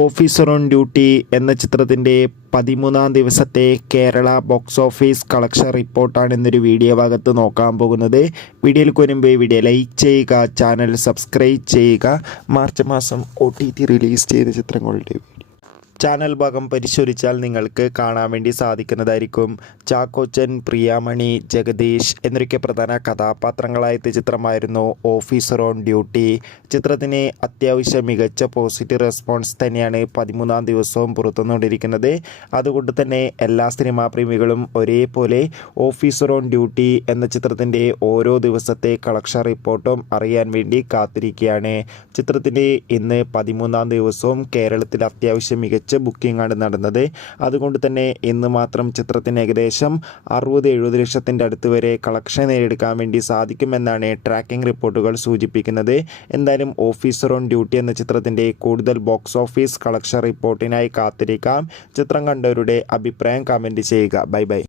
Officer on duty എന്ന ചിത്രത്തിൻ്റെ 13-ാം ദിവസത്തെ കേരള ബോക്സ് ഓഫീസ് കളക്ഷൻ റിപ്പോർട്ടാണ് ഇന്നൊരു വീഡിയോ ഭാഗത്ത് നോക്കാൻ പോകുന്നത്. വീഡിയോയിൽ വരുമ്പോൾ വീഡിയോ ലൈക്ക് ചെയ്യുക, ചാനൽ സബ്സ്ക്രൈബ് ചെയ്യുക. മാർച്ച് മാസം OTT റിലീസ് ചെയ്ത ചിത്രങ്ങളുടെ ചാനൽ ഭാഗം പരിശോധിച്ചാൽ നിങ്ങൾക്ക് കാണാൻ വേണ്ടി സാധിക്കുന്നതായിരിക്കും. ചാക്കോച്ചൻ, പ്രിയാമണി, ജഗദീഷ് എന്നൊക്കെ പ്രധാന കഥാപാത്രങ്ങളായ ചിത്രമായിരുന്നു ഓഫീസർ ഓൺ ഡ്യൂട്ടി. ചിത്രത്തിന് അത്യാവശ്യം മികച്ച പോസിറ്റീവ് റെസ്പോൺസ് തന്നെയാണ് 13-ാം ദിവസവും പുറത്തുനിന്നുകൊണ്ടിരിക്കുന്നത്. അതുകൊണ്ട് തന്നെ എല്ലാ സിനിമാ പ്രേമികളും ഒരേപോലെ ഓഫീസർ ഓൺ ഡ്യൂട്ടി എന്ന ചിത്രത്തിൻ്റെ ഓരോ ദിവസത്തെ കളക്ഷൻ റിപ്പോർട്ടും അറിയാൻ വേണ്ടി കാത്തിരിക്കുകയാണ്. ചിത്രത്തിൻ്റെ ഇന്ന് 13-ാം ദിവസവും കേരളത്തിൽ അത്യാവശ്യം മികച്ച ബുക്കിംഗ് ആണ് നടന്നത്. അതുകൊണ്ട് തന്നെ ഇന്ന് മാത്രം ചിത്രത്തിന് ഏകദേശം 60-70 ലക്ഷത്തിൻ്റെ അടുത്ത് വരെ കളക്ഷൻ നേടിയെടുക്കാൻ വേണ്ടി സാധിക്കുമെന്നാണ് ട്രാക്കിംഗ് റിപ്പോർട്ടുകൾ സൂചിപ്പിക്കുന്നത്. എന്തായാലും ഓഫീസർ ഓൺ ഡ്യൂട്ടി എന്ന ചിത്രത്തിൻ്റെ കൂടുതൽ ബോക്സ് ഓഫീസ് കളക്ഷൻ റിപ്പോർട്ടിനായി കാത്തിരിക്കാം. ചിത്രം കണ്ടവരുടെ അഭിപ്രായം കമൻറ്റ് ചെയ്യുക. Bye bye.